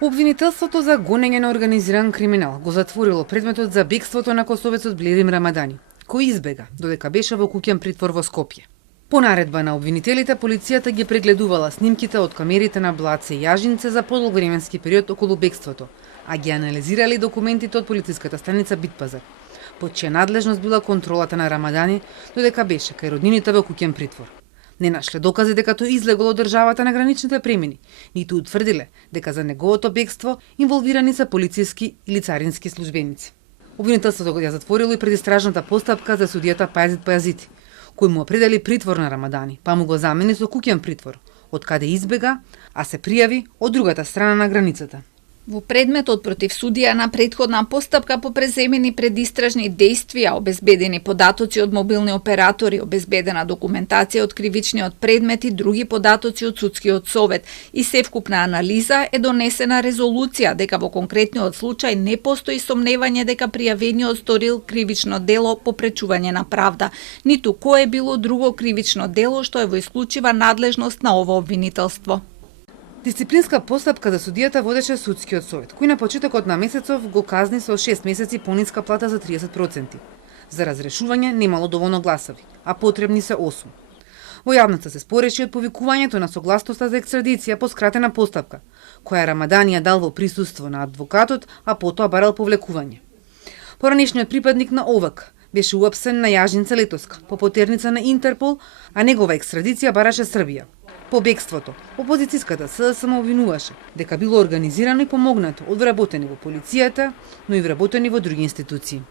Обвинителството за гонење на организиран криминал го затворило предметот за бегството на косовецот Блерим Рамадани, кој избега додека беше во куќен притвор во Скопје. По наредба на обвинителите, полицијата ги прегледувала снимките од камерите на Блаце и Јажинце за подолг временски период околу бегството, а ги анализирали документите од полициската станица Битпазар, под чија надлежност била контролата на Рамадани додека беше кај роднините во куќен притвор. Не нашле докази дека тој излегол од државата на граничните премини, ниту утврдиле дека за неговото бегство инволвирани се полициски или царински службеници. Обвинителството ја затворило и предистражната постапка за судијата Пајазит Пајазити, кој му определи притвор на Рамадани, па му го замени со куќен притвор, од каде избега, а се пријави од другата страна на границата. Во предметот против судија на претходна постапка по преземени предистражни дејствија, обезбедени податоци од мобилни оператори, обезбедена документација од кривичниот предмет и други податоци од судскиот совет и севкупна анализа е донесена резолуција дека во конкретниот случај не постои сомневање дека пријавениот сторил кривично дело попречување на правда, ниту кое било друго кривично дело што е во исклучива надлежност на ова обвинителство. Дисциплинска постапка за судијата водеше судскиот совет, кој на почетокот на месецов го казни со 6 месеци пониска плата за 30%. За разрешување немало доволно гласови, а потребни се 8. Во јавноста се спореши од повикувањето на согласноста за екстрадиција по скратена постапка, која Рамадани ја дал во присуство на адвокатот, а потоа барал повлекување. Поранешниот припадник на ОВК беше уапсен на Јажинце летоска, по потерница на Интерпол, а негова екстрадиција бараше Србија. По бегството, опозицијската СДСМ обвинуваше дека било организирано и помогнато од вработени во полицијата, но и вработени во други институции.